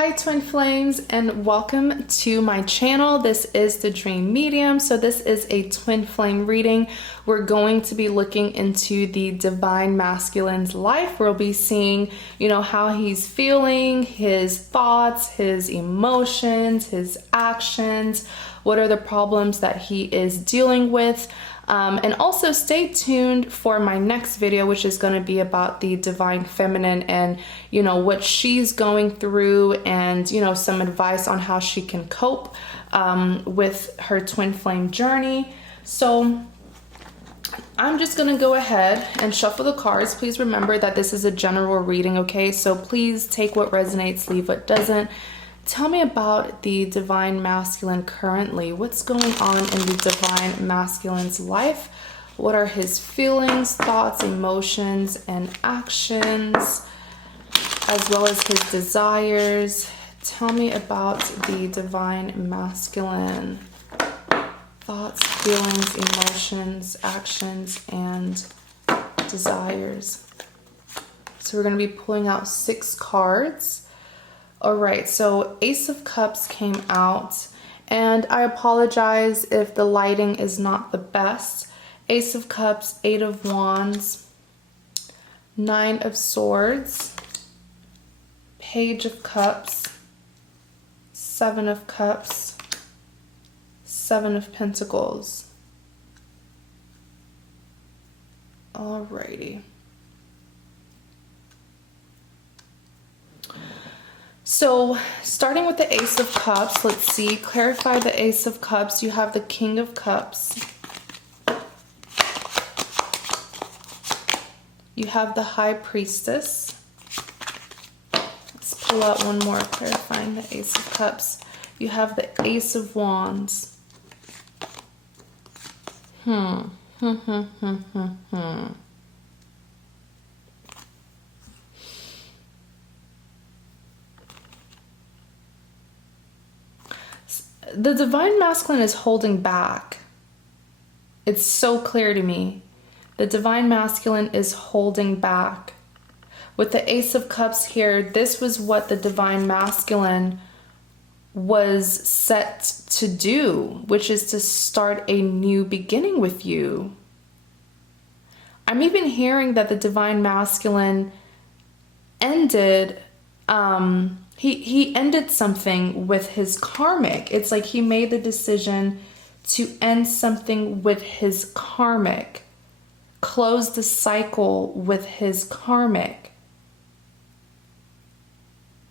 Hi Twin Flames, and welcome to my channel. This is the Dream Medium. So this is a twin flame reading. We're going to be looking into the divine masculine's life. We'll be seeing, how he's feeling, his thoughts, his emotions, his actions, what are the problems that he is dealing with. And also stay tuned for my next video, which is going to be about the divine feminine and, what she's going through and, some advice on how she can cope with her twin flame journey. So I'm just going to go ahead and shuffle the cards. Please remember that this is a general reading, okay? So please take what resonates, leave what doesn't. Tell me about the divine masculine currently. What's going on in the divine masculine's life? What are his feelings, thoughts, emotions, and actions, as well as his desires? Tell me about the divine masculine. Thoughts, feelings, emotions, actions, and desires. So we're going to be pulling out 6 cards. All right, so Ace of Cups came out, and I apologize if the lighting is not the best. Ace of Cups, 8 of Wands, 9 of Swords, Page of Cups, 7 of Cups, 7 of Pentacles. Alrighty. So starting with the Ace of Cups, let's see, clarify the Ace of Cups. You have the King of Cups. You have the High Priestess. Let's pull out one more, clarifying the Ace of Cups. You have the Ace of Wands. The divine masculine is holding back. It's so clear to me. The divine masculine is holding back. With the Ace of Cups here, this was what the divine masculine was set to do, which is to start a new beginning with you. I'm even hearing that the divine masculine ended he ended something with his karmic. It's like he made the decision to end something with his karmic, close the cycle with his karmic.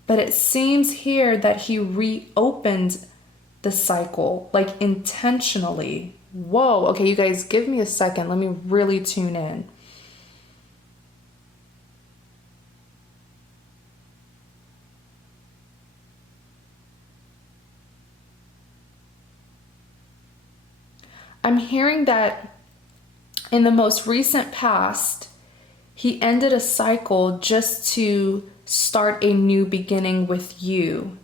But it seems here that he reopened the cycle, like intentionally. Whoa, okay, you guys, give me a second. Let me really tune in. I'm hearing that in the most recent past, he ended a cycle just to start a new beginning with you.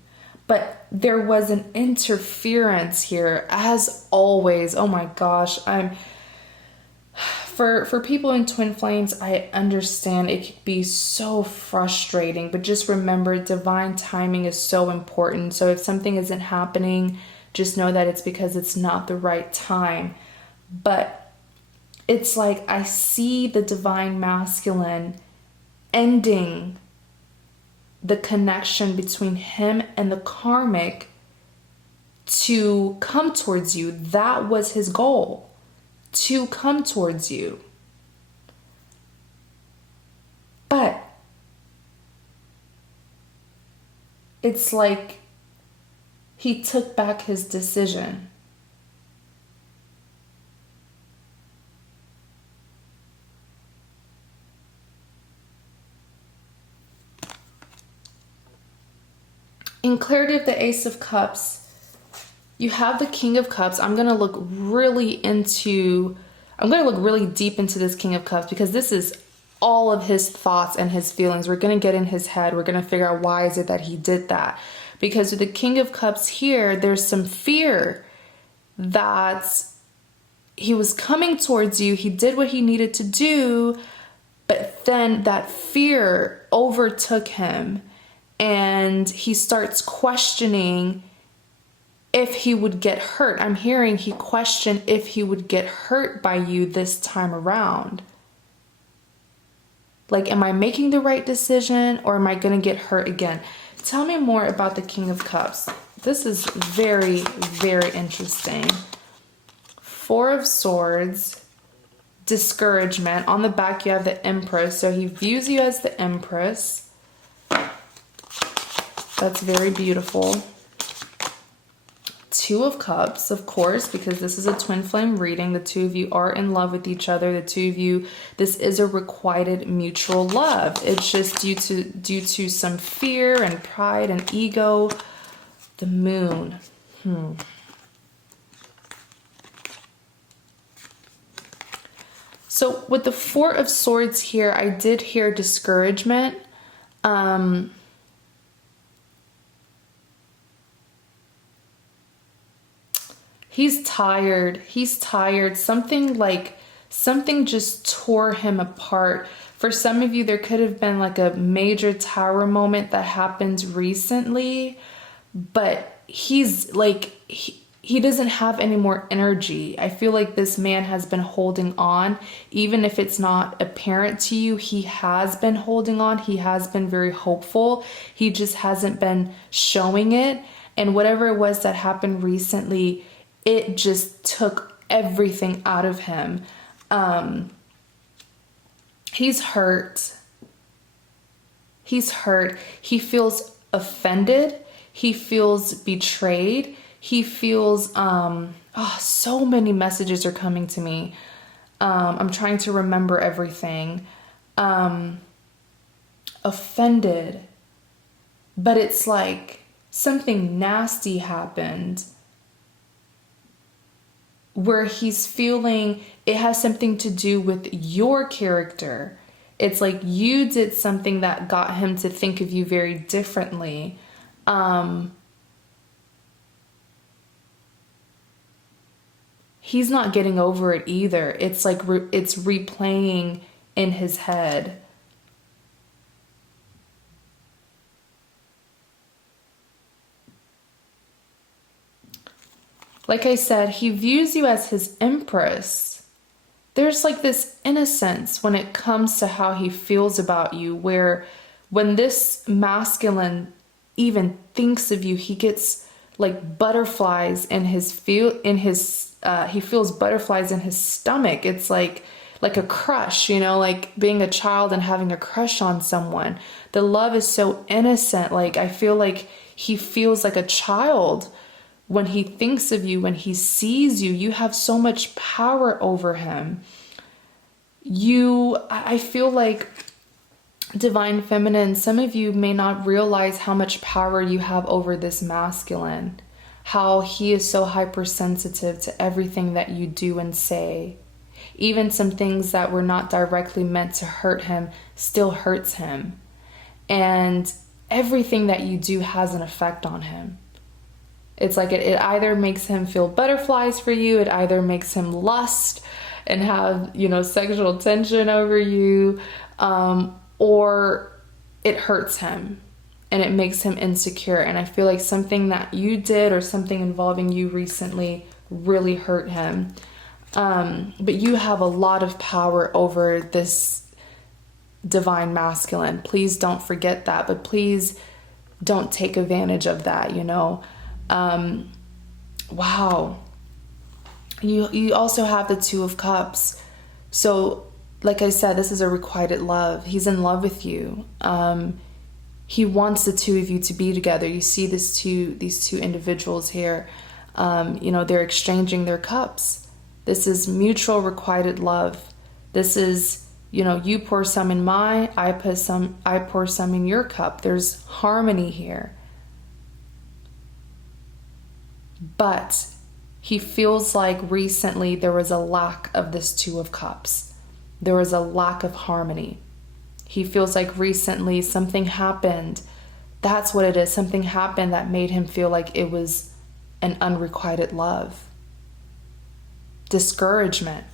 But there was an interference here, as always. Oh my gosh, for people in twin flames, I understand it can be so frustrating, but just remember, divine timing is so important. So if something isn't happening, just know that it's because it's not the right time. But it's like I see the divine masculine ending the connection between him and the karmic to come towards you. That was his goal, to come towards you. But it's like he took back his decision. In clarity of the Ace of Cups, you have the King of Cups. I'm going to look really deep into this King of Cups, because this is all of his thoughts and his feelings. We're going to get in his head. We're going to figure out why is it that he did that. Because with the King of Cups here, there's some fear that he was coming towards you. He did what he needed to do, but then that fear overtook him and he starts questioning if he would get hurt. I'm hearing he questioned if he would get hurt by you this time around. Like, am I making the right decision, or am I going to get hurt again? Tell me more about the King of Cups. This is very, very interesting. Four of Swords, discouragement. On the back, you have the Empress. So he views you as the Empress. That's very beautiful. Two of Cups, of course, because this is a twin flame reading. The two of you are in love with each other. The two of you, this is a requited mutual love. It's just due to some fear and pride and ego. The Moon. So with the Four of Swords here, I did hear discouragement. He's tired. He's tired. Something just tore him apart. For some of you, there could have been like a major tower moment that happened recently, but he's like, he doesn't have any more energy. I feel like this man has been holding on. Even if it's not apparent to you, he has been holding on. He has been very hopeful. He just hasn't been showing it. And whatever it was that happened recently, it just took everything out of him. He's hurt. He's hurt. He feels offended. He feels betrayed. He feels, so many messages are coming to me. I'm trying to remember everything. Offended. But it's like something nasty happened, where he's feeling it has something to do with your character. It's like you did something that got him to think of you very differently. He's not getting over it either. It's like it's replaying in his head. Like I said, he views you as his Empress. There's like this innocence when it comes to how he feels about you, where when this masculine even thinks of you, he gets like butterflies in his he feels butterflies in his stomach. It's like a crush, like being a child and having a crush on someone. The love is so innocent. Like, I feel like he feels like a child when he thinks of you, when he sees you. You have so much power over him. I feel like, Divine Feminine, some of you may not realize how much power you have over this masculine, how he is so hypersensitive to everything that you do and say. Even some things that were not directly meant to hurt him still hurts him. And everything that you do has an effect on him. It's like it either makes him feel butterflies for you, it either makes him lust and have, sexual tension over you, or it hurts him and it makes him insecure. And I feel like something that you did or something involving you recently really hurt him. But you have a lot of power over this divine masculine. Please don't forget that, but please don't take advantage of that, Wow. You also have the Two of Cups. So, like I said, this is a requited love. He's in love with you. He wants the two of you to be together. You see these two individuals here. They're exchanging their cups. This is mutual requited love. This is, you pour some in mine, I pour some in your cup. There's harmony here. But he feels like recently there was a lack of this Two of Cups. There was a lack of harmony. He feels like recently something happened. That's what it is. Something happened that made him feel like it was an unrequited love. Discouragement.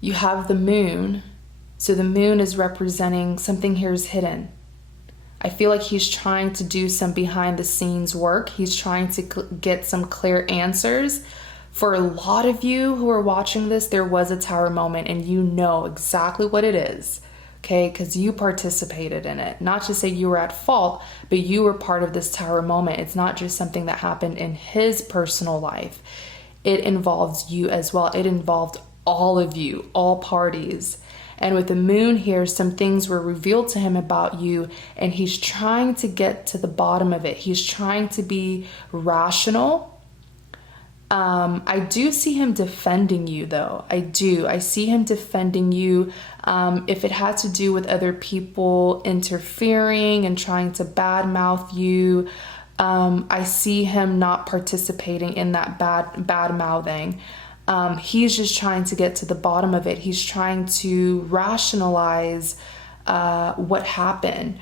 You have the Moon. So the moon is representing something here is hidden. I feel like he's trying to do some behind the scenes work. He's trying to get some clear answers. For a lot of you who are watching this, there was a tower moment and you know exactly what it is, okay? Because you participated in it. Not to say you were at fault, but you were part of this tower moment. It's not just something that happened in his personal life. It involves you as well. It involved all of you, all parties. And with the moon here, some things were revealed to him about you, and he's trying to get to the bottom of it. He's trying to be rational. I do see him defending you, though. I do. I see him defending you. If it had to do with other people interfering and trying to badmouth you, I see him not participating in that bad mouthing. He's just trying to get to the bottom of it. He's trying to rationalize what happened.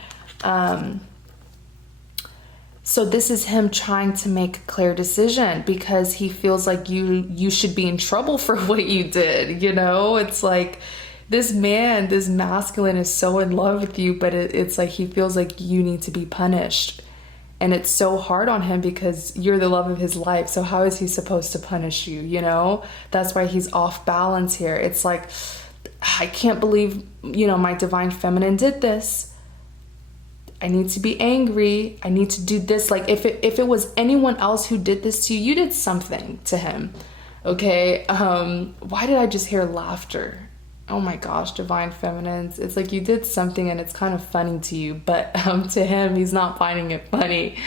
So this is him trying to make a clear decision because he feels like you should be in trouble for what you did. You know, it's like this man, this masculine is so in love with you, but it's like he feels like you need to be punished. And it's so hard on him because you're the love of his life. So how is he supposed to punish you? You know, that's why he's off balance here. It's like, I can't believe, my divine feminine did this. I need to be angry. I need to do this. Like if it was anyone else who did this to you, you did something to him. Okay. Why did I just hear laughter? Oh my gosh, divine feminines. It's like you did something and it's kind of funny to you, but to him, he's not finding it funny.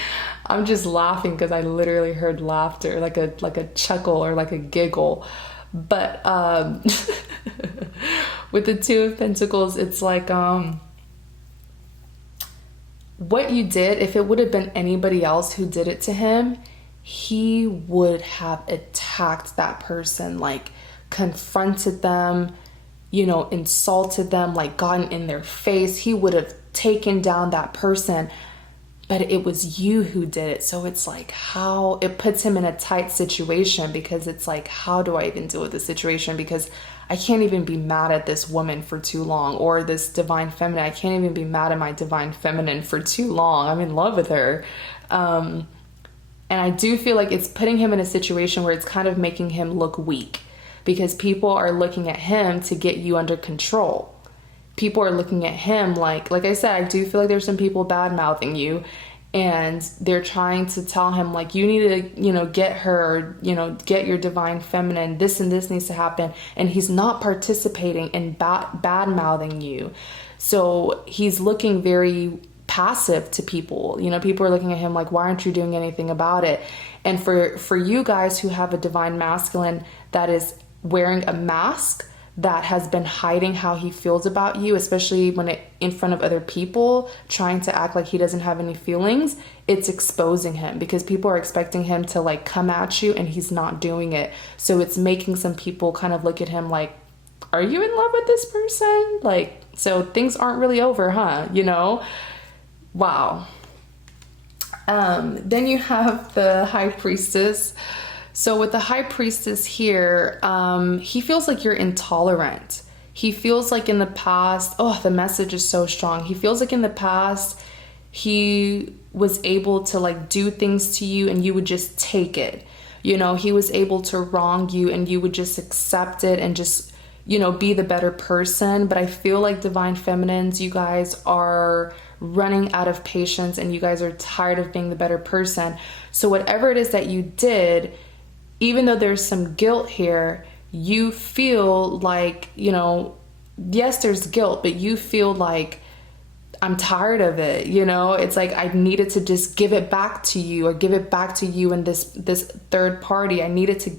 I'm just laughing because I literally heard laughter, like a chuckle or like a giggle. But with the Two of Pentacles, it's like what you did, if it would have been anybody else who did it to him, he would have attacked that person, like confronted them, insulted them, like gotten in their face. He would have taken down that person, but it was you who did it. So it's like how it puts him in a tight situation because it's like, how do I even deal with this situation? Because I can't even be mad at this woman for too long, or this divine feminine. I can't even be mad at my divine feminine for too long. I'm in love with her. And I do feel like it's putting him in a situation where it's kind of making him look weak because people are looking at him to get you under control. People are looking at him like I said, I do feel like there's some people bad mouthing you and they're trying to tell him like, you need to, get her, get your divine feminine, this and this needs to happen. And he's not participating in bad mouthing you. So he's looking very passive to people. People are looking at him like, why aren't you doing anything about it? And for you guys who have a divine masculine that is wearing a mask that has been hiding how he feels about you, especially when it in front of other people, trying to act like he doesn't have any feelings, it's exposing him because people are expecting him to like come at you and he's not doing it. So it's making some people kind of look at him like, are you in love with this person? Like, so things aren't really over, huh? Wow. Then you have the High Priestess. So with the High Priestess here, he feels like you're intolerant. He feels like in the past, the message is so strong. He feels like in the past, he was able to like do things to you and you would just take it. He was able to wrong you and you would just accept it and just, be the better person. But I feel like divine feminines, you guys are running out of patience and you guys are tired of being the better person. So whatever it is that you did, even though there's some guilt here, you feel like, yes, there's guilt, but you feel like I'm tired of it. It's like I needed to just give it back to you or give it back to you and this third party. I needed to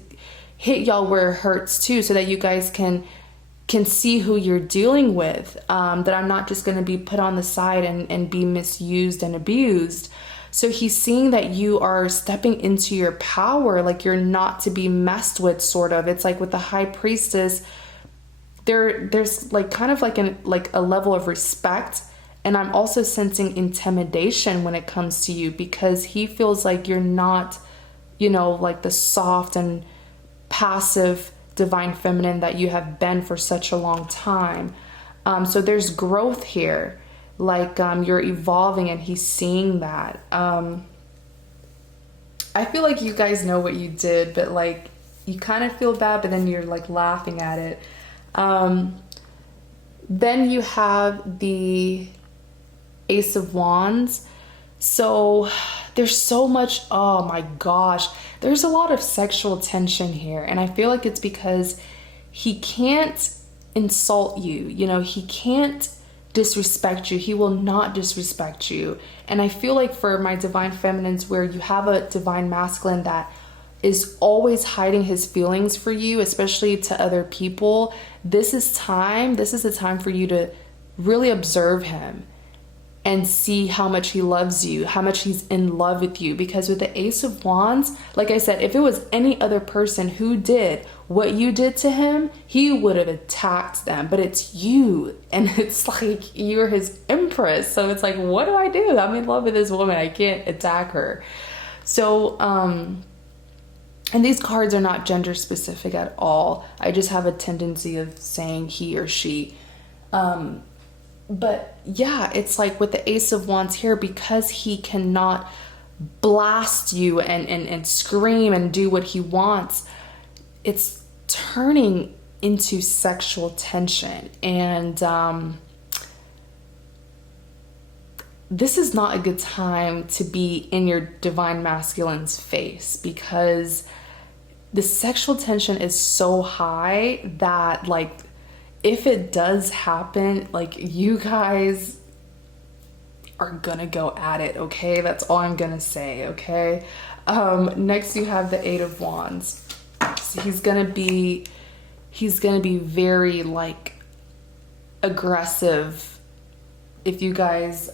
hit y'all where it hurts too, so that you guys can see who you're dealing with, that I'm not just going to be put on the side and be misused and abused. So he's seeing that you are stepping into your power, like you're not to be messed with, sort of. It's like with the High Priestess, there's like kind of like a level of respect, and I'm also sensing intimidation when it comes to you because he feels like you're not, like the soft and passive divine feminine that you have been for such a long time. So there's growth here. Like you're evolving and he's seeing that. I feel like you guys know what you did, but like you kind of feel bad, but then you're like laughing at it. Then you have the Ace of Wands. So there's so much, oh my gosh, there's a lot of sexual tension here. And I feel like it's because he can't insult you. You know, he can't disrespect you. He will not disrespect you. And I feel like for my divine feminines, where you have a divine masculine that is always hiding his feelings for you, especially to other people, this is a time for you to really observe him and see how much he loves you, how much he's in love with you. Because with the Ace of Wands, like I said, if it was any other person who did what you did to him, he would have attacked them. But it's you, and it's like you're his empress. So it's like, what do I do? I'm in love with this woman. I can't attack her. So, and these cards are not gender specific at all. I just have a tendency of saying he or she. But yeah, it's like with the Ace of Wands here, because he cannot blast you and scream and do what he wants, it's turning into sexual tension. And this is not a good time to be in your divine masculine's face, because the sexual tension is so high that, like, if it does happen, like, you guys are gonna go at it, okay? That's all I'm gonna say, okay? Next you have the Eight of Wands. So he's gonna be very, like, aggressive if you guys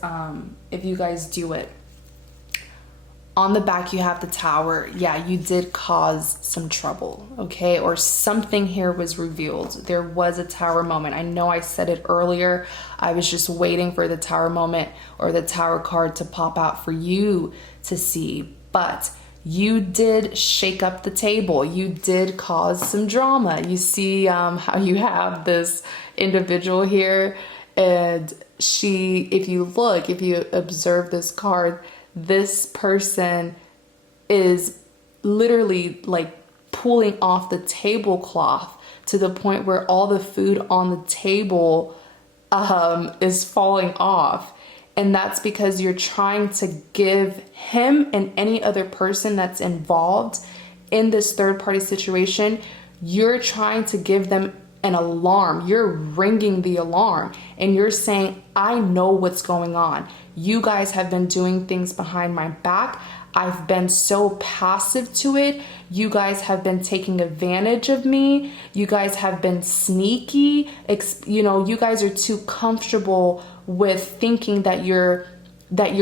do it. On the back, you have the Tower. Yeah, you did cause some trouble, okay? Or something here was revealed. There was a Tower moment. I know I said it earlier. I was just waiting for the Tower moment or the Tower card to pop out for you to see. But you did shake up the table. You did cause some drama. You see how you have this individual here, and if you observe this card, this person is literally like pulling off the tablecloth to the point where all the food on the table is falling off. And that's because you're trying to give him and any other person that's involved in this third party situation, you're trying to give them an alarm. You're ringing the alarm and you're saying, I know what's going on. You guys have been doing things behind my back. I've been so passive to it. You guys have been taking advantage of me. You guys have been sneaky. You guys are too comfortable with thinking that you're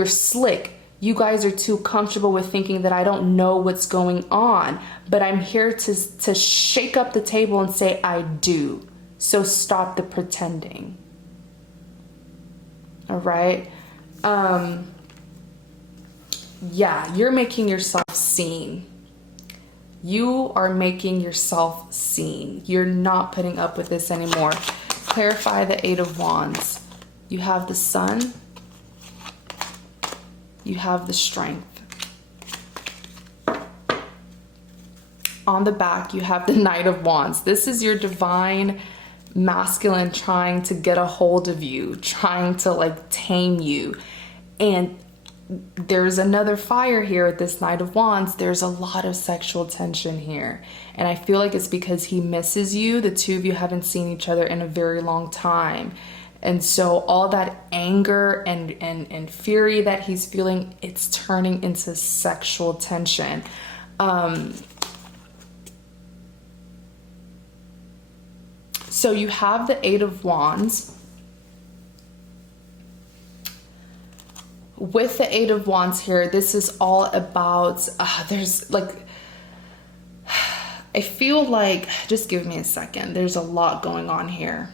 slick. You guys are too comfortable with thinking that I don't know what's going on. But I'm here to shake up the table and say I do. So stop the pretending. All right. Yeah, you're making yourself seen. You are making yourself seen. You're not putting up with this anymore. Clarify the Eight of Wands. You have the Sun. You have the Strength. On the back, you have the Knight of Wands. This is your divine masculine trying to get a hold of you, trying to like tame you. And there's another fire here with this Knight of Wands. There's a lot of sexual tension here. And I feel like it's because he misses you. The two of you haven't seen each other in a very long time. And so all that anger and fury that he's feeling, it's turning into sexual tension. So you have the Eight of Wands. With the Eight of Wands here, this is all about, there's like, I feel like, just give me a second. There's a lot going on here.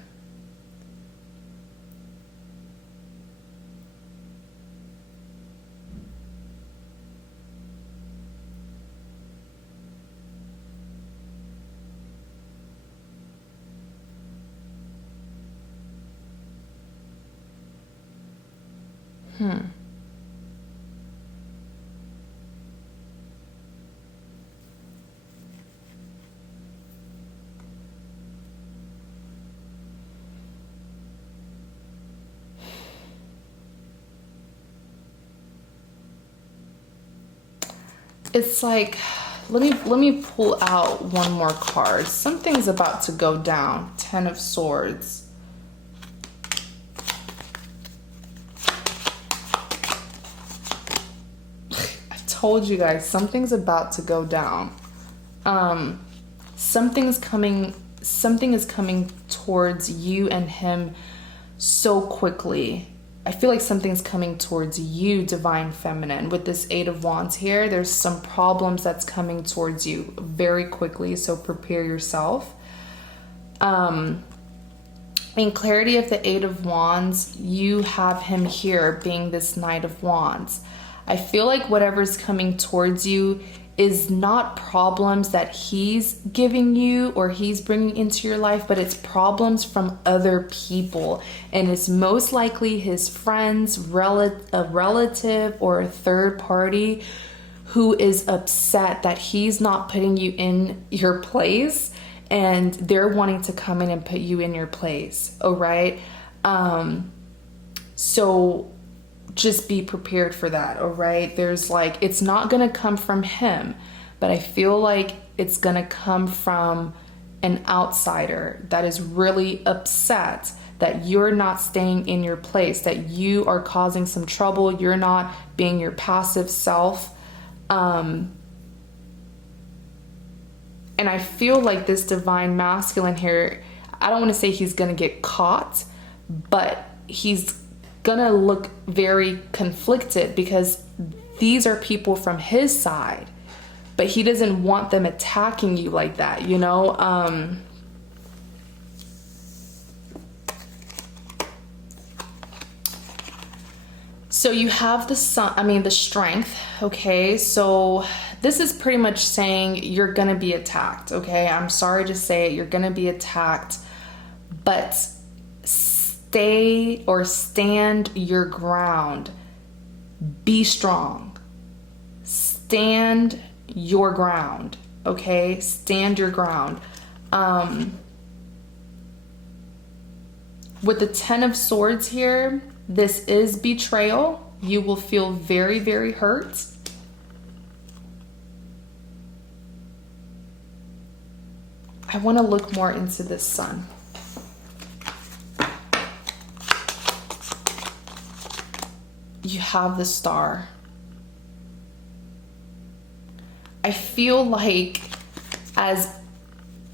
It's like, let me pull out one more card. Something's about to go down. Ten of Swords. I told you guys, something's about to go down. Something is coming towards you and him so quickly. I feel like something's coming towards you, Divine Feminine. With this Eight of Wands here, there's some problems that's coming towards you very quickly, so prepare yourself. In clarity of the Eight of Wands, you have him here being this Knight of Wands. I feel like whatever's coming towards you is not problems that he's giving you or he's bringing into your life, but it's problems from other people. And it's most likely his friends, a relative, or a third party who is upset that he's not putting you in your place, and they're wanting to come in and put you in your place. All right. So just be prepared for that. All right. There's like, it's not going to come from him, but I feel like it's going to come from an outsider that is really upset that you're not staying in your place, that you are causing some trouble. You're not being your passive self. And I feel like this Divine Masculine here, I don't want to say he's going to get caught, but he's gonna look very conflicted because these are people from his side, but he doesn't want them attacking you like that, you know? So you have the sun, the Strength, okay? So this is pretty much saying you're gonna be attacked, okay? I'm sorry to say it, you're gonna be attacked, but stay or stand your ground. Be strong. Stand your ground, okay? Stand your ground. With the Ten of Swords here, this is betrayal. You will feel very, very hurt. I want to look more into this Sun. You have the Star. I feel like as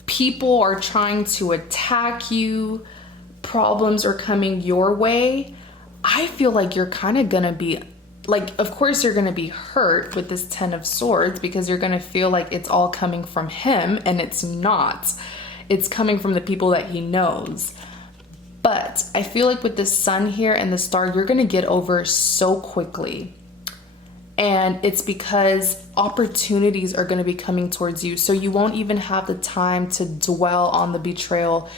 people are trying to attack you, problems are coming your way, I feel like you're kind of gonna be like, of course you're gonna be hurt with this Ten of Swords because you're gonna feel like it's all coming from him, and it's not. It's coming from the people that he knows. But I feel like with the Sun here and the Star, you're going to get over so quickly. And it's because opportunities are going to be coming towards you. So you won't even have the time to dwell on the betrayal.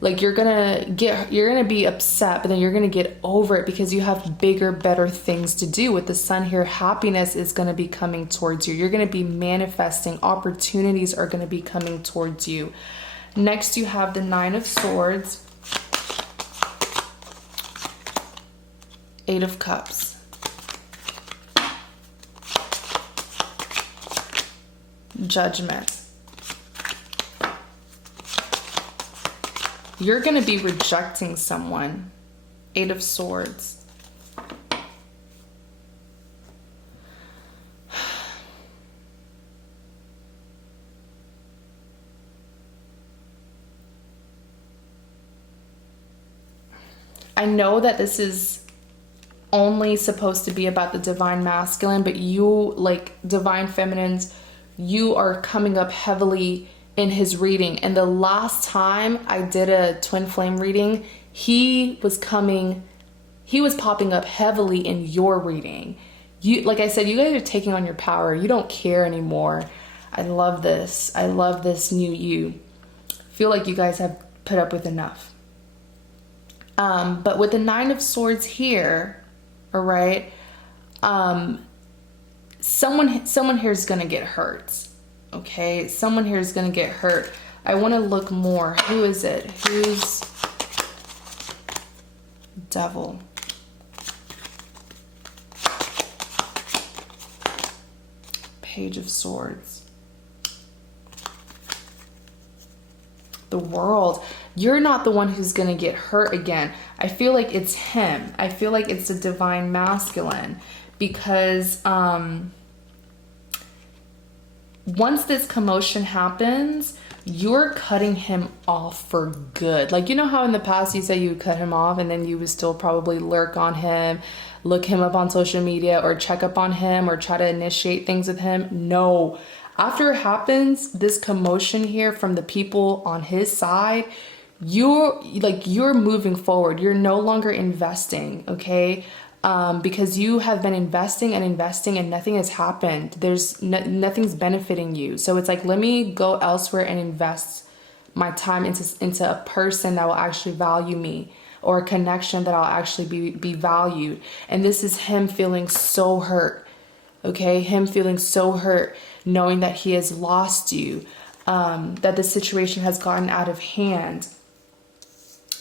Like you're going to be upset, but then you're going to get over it because you have bigger, better things to do. With the Sun here, happiness is going to be coming towards you. You're going to be manifesting. Opportunities are going to be coming towards you. Next, you have the Nine of Swords. Eight of Cups. Judgment. You're going to be rejecting someone. Eight of Swords. I know that this is only supposed to be about the Divine Masculine, but you, like Divine Feminines, you are coming up heavily in his reading. And the last time I did a Twin Flame reading, he was popping up heavily in your reading. You, like I said, you guys are taking on your power. You don't care anymore. I love this. I love this new you. I feel like you guys have put up with enough. But with the Nine of Swords here, all right? Someone here is going to get hurt, okay? Someone here is going to get hurt. I want to look more. Who is it? Who's Devil? Page of Swords. The World. You're not the one who's going to get hurt again. I feel like it's him. I feel like it's the Divine Masculine, because once this commotion happens, you're cutting him off for good. Like, you know how in the past you say you would cut him off and then you would still probably lurk on him, look him up on social media, or check up on him, or try to initiate things with him? No. After it happens, this commotion here from the people on his side, you're moving forward. You're no longer investing, okay? Because you have been investing and nothing has happened. There's nothing's benefiting you. So it's like, let me go elsewhere and invest my time into a person that will actually value me, or a connection that I'll actually be valued. And this is him feeling so hurt, okay? Him feeling so hurt, knowing that he has lost you, that the situation has gotten out of hand.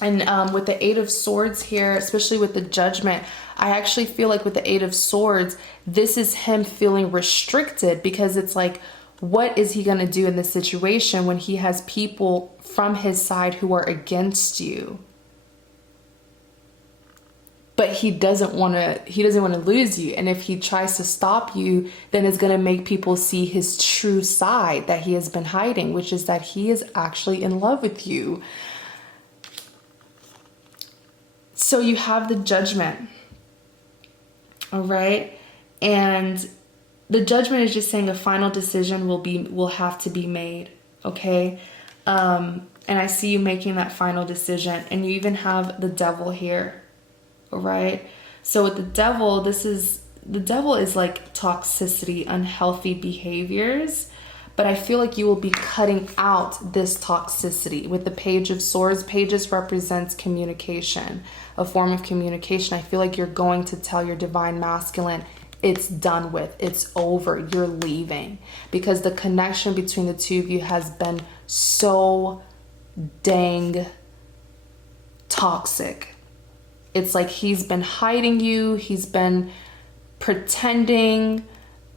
And with the Eight of Swords here, especially with the Judgment, I actually feel like with the Eight of Swords, this is him feeling restricted, because it's like, what is he going to do in this situation when he has people from his side who are against you? But he doesn't want to lose you. And if he tries to stop you, then it's going to make people see his true side that he has been hiding, which is that he is actually in love with you. So you have the Judgment, all right? And the Judgment is just saying a final decision will have to be made, okay? And I see you making that final decision. And you even have the Devil here, all right? So with the Devil, the Devil is like toxicity, unhealthy behaviors. But I feel like you will be cutting out this toxicity. With the Page of Swords, pages represents communication, a form of communication. I feel like you're going to tell your Divine Masculine, it's done with, it's over, you're leaving. Because the connection between the two of you has been so dang toxic. It's like he's been hiding you, he's been pretending,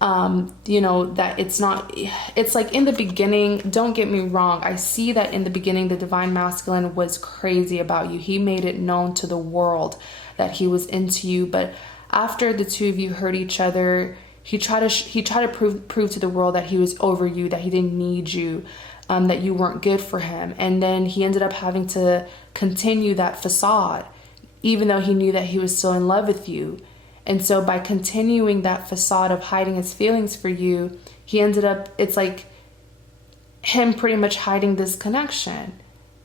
that it's like in the beginning, don't get me wrong, I see that in the beginning the Divine Masculine was crazy about you. He made it known to the world that he was into you, but after the two of you hurt each other, he tried to prove to the world that he was over you, that he didn't need you, that you weren't good for him. And then he ended up having to continue that facade, even though he knew that he was still in love with you. And so by continuing that facade of hiding his feelings for you, he ended up, it's like him pretty much hiding this connection,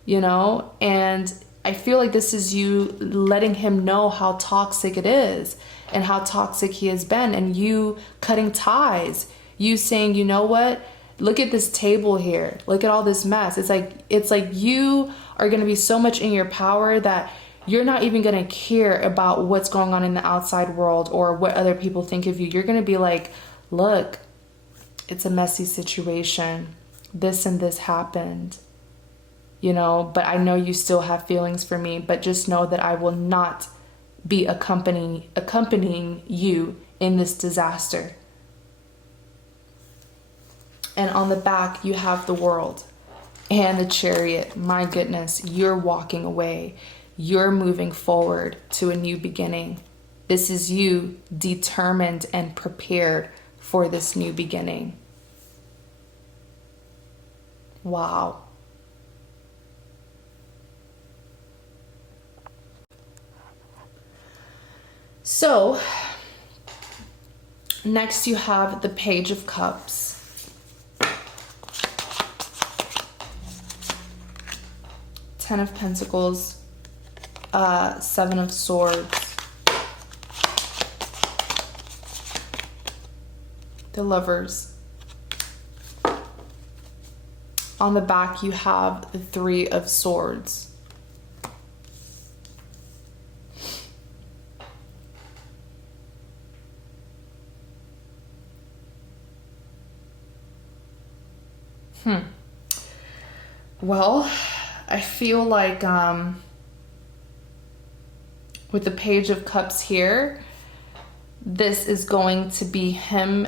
and I feel like this is you letting him know how toxic it is and how toxic he has been, and you cutting ties, you saying, you know what, look at this table here, look at all this mess. It's like you are going to be so much in your power that you're not even going to care about what's going on in the outside world or what other people think of you. You're going to be like, look, it's a messy situation. This and this happened, but I know you still have feelings for me, but just know that I will not be accompanying you in this disaster. And on the back, you have the World and the Chariot. My goodness, you're walking away. You're moving forward to a new beginning. This is you determined and prepared for this new beginning. Wow. So, next you have the Page of Cups. 10 of Pentacles. 7 of Swords. The Lovers. On the back, you have the 3 of Swords. Well, I feel like with the Page of Cups here, this is going to be him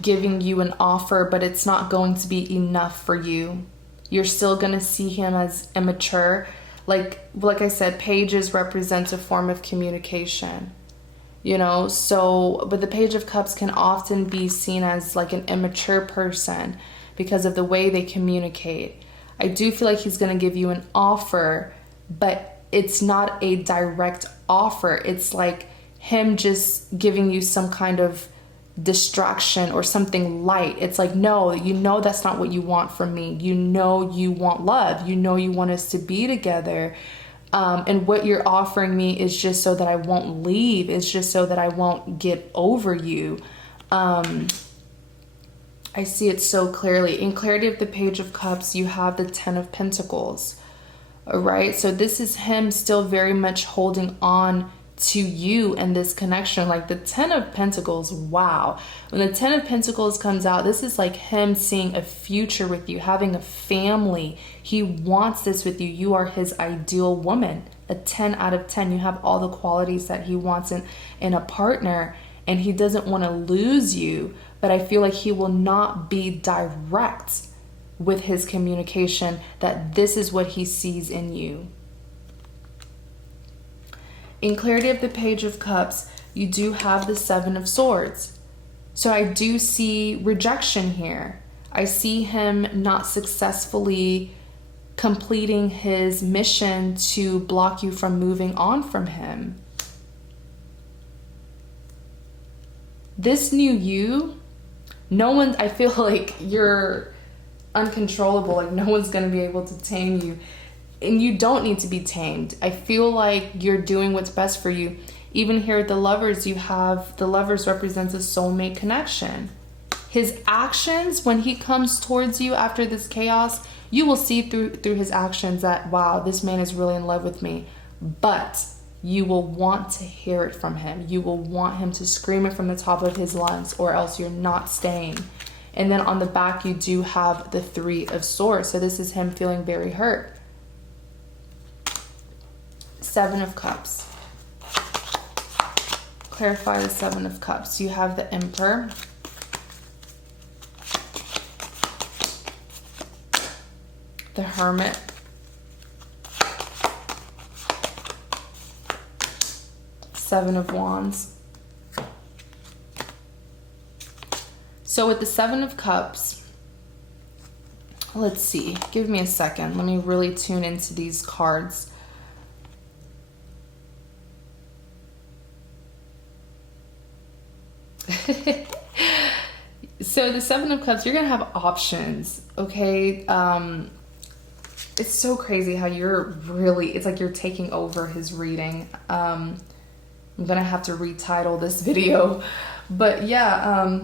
giving you an offer, but it's not going to be enough for you. You're still going to see him as immature. Like I said, pages represent a form of communication, you know? So, but the Page of Cups can often be seen as like an immature person because of the way they communicate. I do feel like he's going to give you an offer, but it's not a direct offer. It's like him just giving you some kind of distraction or something light. It's like, no, you know that's not what you want from me. You know you want love. You know you want us to be together. And what you're offering me is just so that I won't leave. It's just so that I won't get over you. I see it so clearly. In clarity of the Page of Cups, you have the Ten of Pentacles. All right. So this is him still very much holding on to you and this connection. Like the Ten of Pentacles, wow. When the Ten of Pentacles comes out, this is like him seeing a future with you, having a family. He wants this with you. You are his ideal woman. A 10 out of 10. You have all the qualities that he wants in a partner, and he doesn't want to lose you. But I feel like he will not be direct with his communication that this is what he sees in you. In clarity of the Page of Cups, you do have the Seven of Swords. So I do see rejection here. I see him not successfully completing his mission to block you from moving on from him. This new you, I feel like you're uncontrollable. Like no one's going to be able to tame you. And you don't need to be tamed. I feel like you're doing what's best for you. Even here at the Lovers, you have the Lovers represents a soulmate connection. His actions, when he comes towards you after this chaos, you will see through his actions that, wow, this man is really in love with me. But you will want to hear it from him. You will want him to scream it from the top of his lungs, or else you're not staying. And then on the back, you do have the Three of Swords. So this is him feeling very hurt. Seven of Cups. Clarify the Seven of Cups. You have the Emperor. The Hermit. Seven of Wands. So with the Seven of Cups, let's see. Give me a second. Let me really tune into these cards. So the Seven of Cups, you're gonna have options, okay? It's so crazy how it's like you're taking over his reading. I'm gonna have to retitle this video, but yeah,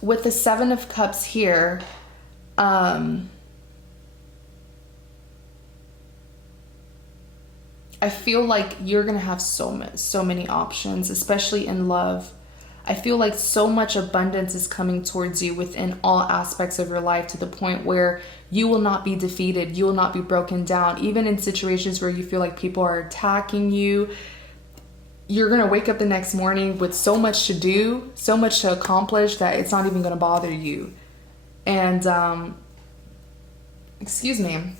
with the Seven of Cups here, I feel like you're going to have so many options, especially in love. I feel like so much abundance is coming towards you within all aspects of your life, to the point where you will not be defeated. You will not be broken down. Even in situations where you feel like people are attacking you, you're going to wake up the next morning with so much to do, so much to accomplish, that it's not even going to bother you. And, excuse me.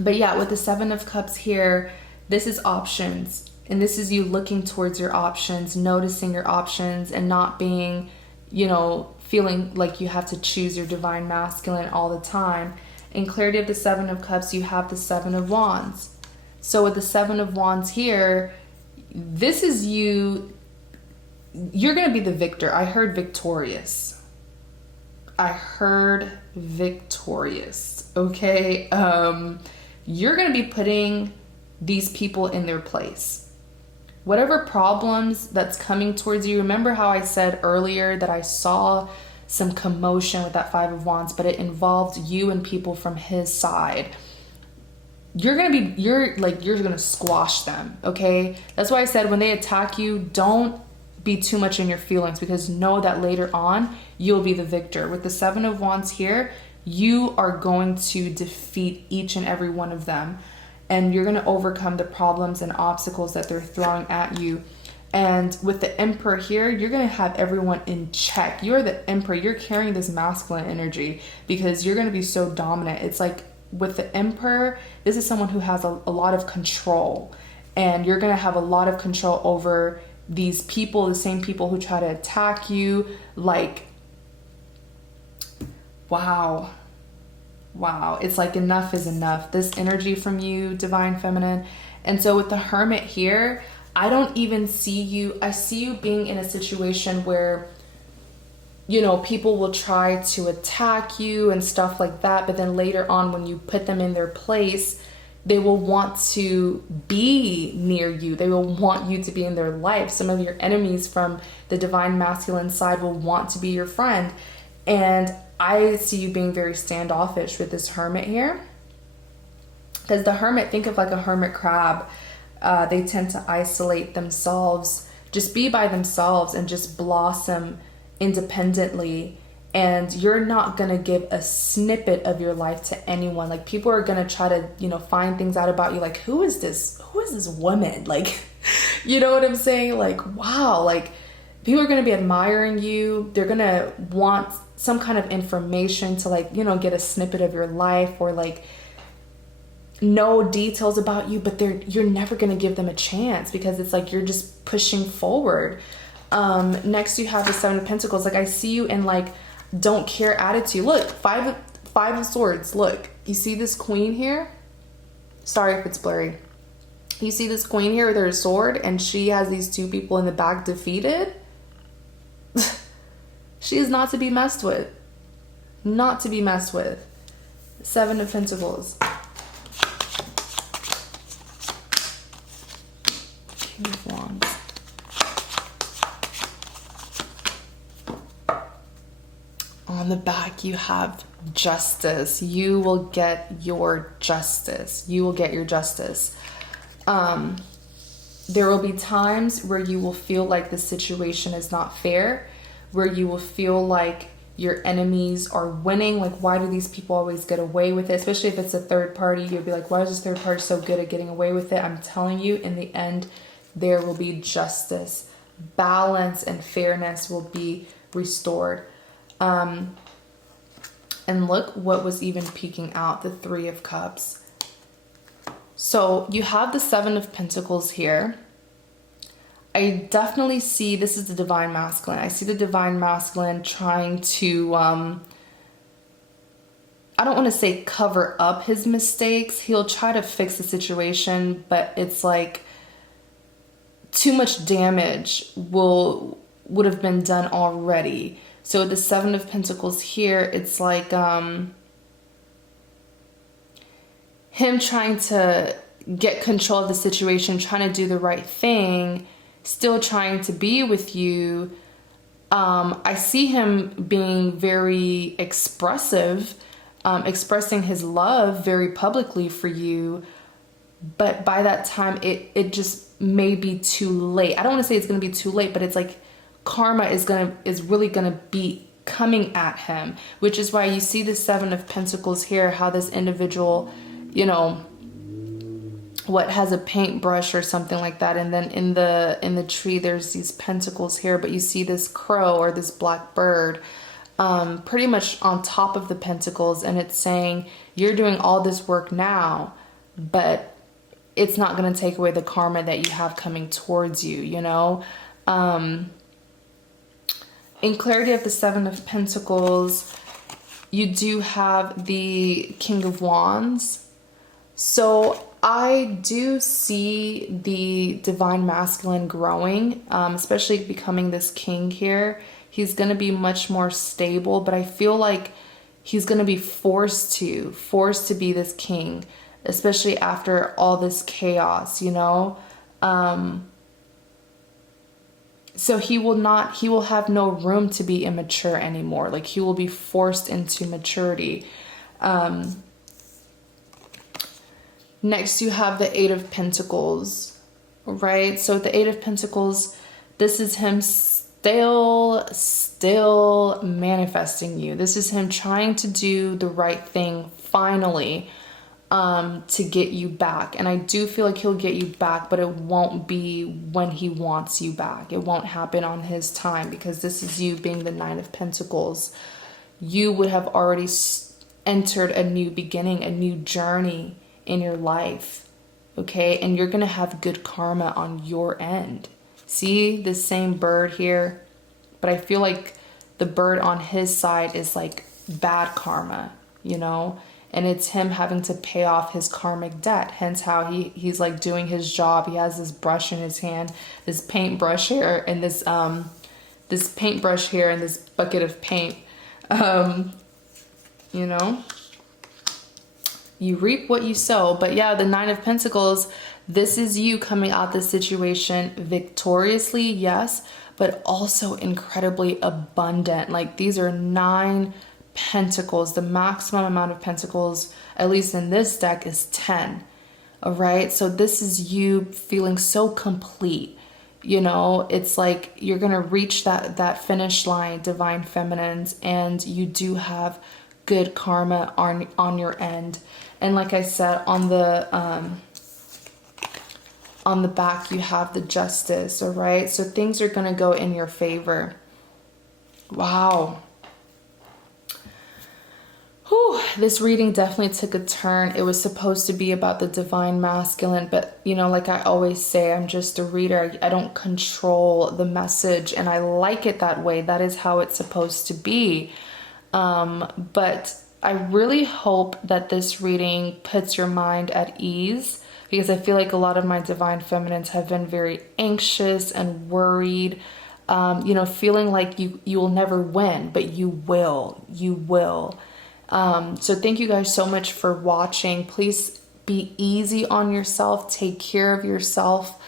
But yeah, with the Seven of Cups here, this is options. And this is you looking towards your options, noticing your options, and not being, feeling like you have to choose your divine masculine all the time. In clarity of the Seven of Cups, you have the Seven of Wands. So with the Seven of Wands here, this is you're going to be the victor. I heard victorious. Okay? You're going to be putting these people in their place. Whatever problems that's coming towards you, remember how I said earlier that I saw some commotion with that Five of Wands, but it involved you and people from his side. You're going to squash them, okay? That's why I said when they attack you, don't be too much in your feelings, because know that later on you'll be the victor. With the Seven of Wands here, you are going to defeat each and every one of them, and you're going to overcome the problems and obstacles that they're throwing at you. And with the Emperor here, you're going to have everyone in check. You're the Emperor. You're carrying this masculine energy because you're going to be so dominant. It's like with the Emperor, this is someone who has a lot of control, and you're going to have a lot of control over these people, the same people who try to attack you. Like, wow. It's like enough is enough. This energy from you, Divine Feminine. And so with the Hermit here, I don't even see you. I see you being in a situation where, you know, people will try to attack you and stuff like that. But then later on, when you put them in their place, they will want to be near you. They will want you to be in their life. Some of your enemies from the Divine Masculine side will want to be your friend. And I see you being very standoffish with this Hermit here. Because the Hermit, think of like a hermit crab. They tend to isolate themselves, just be by themselves and just blossom independently. And you're not going to give a snippet of your life to anyone. Like, people are going to try to, you know, find things out about you. Like, who is this woman? Like, you know what I'm saying? Like, wow. Like, people are going to be admiring you. They're going to want some kind of information to, like, you know, get a snippet of your life, or like know details about you, but you're never going to give them a chance, because it's like you're just pushing forward. Next you have the Seven of Pentacles. Like, I see you in like don't care attitude. Look, five of Swords. Look, you see this Queen here? Sorry if it's blurry. You see this Queen here with her sword, and she has these two people in the back defeated? She is not to be messed with. Not to be messed with. Seven of Pentacles. King of Wands. On the back, you have Justice. You will get your justice. You will get your justice. There will be times where you will feel like the situation is not fair, where you will feel like your enemies are winning. Like, why do these people always get away with it? Especially if it's a third party, you'll be like, why is this third party so good at getting away with it? I'm telling you, in the end, there will be justice. Balance and fairness will be restored. And look what was even peeking out, the Three of Cups. So you have the Seven of Pentacles here. I definitely see, this is the Divine Masculine. I see the Divine Masculine trying to, I don't want to say cover up his mistakes. He'll try to fix the situation, but it's like too much damage would have been done already. So the Seven of Pentacles here, it's like him trying to get control of the situation, trying to do the right thing, still trying to be with you. I see him being very expressive, expressing his love very publicly for you. But by that time, it just may be too late. I don't want to say it's going to be too late, but it's like karma is really going to be coming at him, which is why you see the Seven of Pentacles here, how this individual, you know, what has a paintbrush or something like that, and then in the tree there's these pentacles here, but you see this crow or this black bird pretty much on top of the pentacles, and it's saying you're doing all this work now, but it's not going to take away the karma that you have coming towards you, you know. In clarity of the Seven of Pentacles, you do have the King of Wands. So I do see the Divine Masculine growing, especially becoming this king here. He's going to be much more stable, but I feel like he's going to be forced to be this king, especially after all this chaos, you know. So he will have no room to be immature anymore. Like, he will be forced into maturity. Next, you have the Eight of Pentacles, right? So the Eight of Pentacles, This is him still manifesting you. This is him trying to do the right thing finally, to get you back. And I do feel like he'll get you back, but it won't be when he wants you back. It won't happen on his time, because this is you being the Nine of Pentacles. You would have already entered a new beginning, a new journey in your life. Okay, and you're gonna have good karma on your end. See the same bird here, but I feel like the bird on his side is like bad karma, you know, and it's him having to pay off his karmic debt. Hence how he's like doing his job. He has this brush in his hand, this paintbrush here, and this paintbrush here, and this bucket of paint. You know, you reap what you sow. But yeah, the Nine of Pentacles, this is you coming out this situation victoriously, yes, but also incredibly abundant. Like, these are 9 pentacles. The maximum amount of pentacles, at least in this deck, is 10. All right, so this is you feeling so complete. You know, it's like you're gonna reach that finish line, divine feminines, and you do have good karma on your end. And like I said, on the back you have the Justice. All right, so things are gonna go in your favor. Wow. Whew, this reading definitely took a turn. It was supposed to be about the divine masculine, but you know, like I always say, I'm just a reader. I don't control the message, and I like it that way. That is how it's supposed to be. But I really hope that this reading puts your mind at ease, because I feel like a lot of my divine feminines have been very anxious and worried, you know, feeling like you will never win, but you will. So thank you guys so much for watching. Please be easy on yourself. Take care of yourself.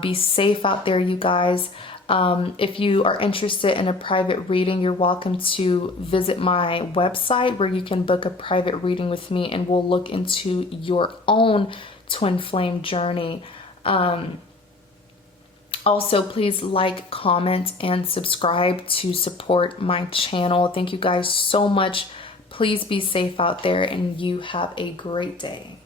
Be safe out there, you guys. If you are interested in a private reading, you're welcome to visit my website, where you can book a private reading with me, and we'll look into your own twin flame journey. Also, please like, comment, and subscribe to support my channel. Thank you guys so much. Please be safe out there, and you have a great day.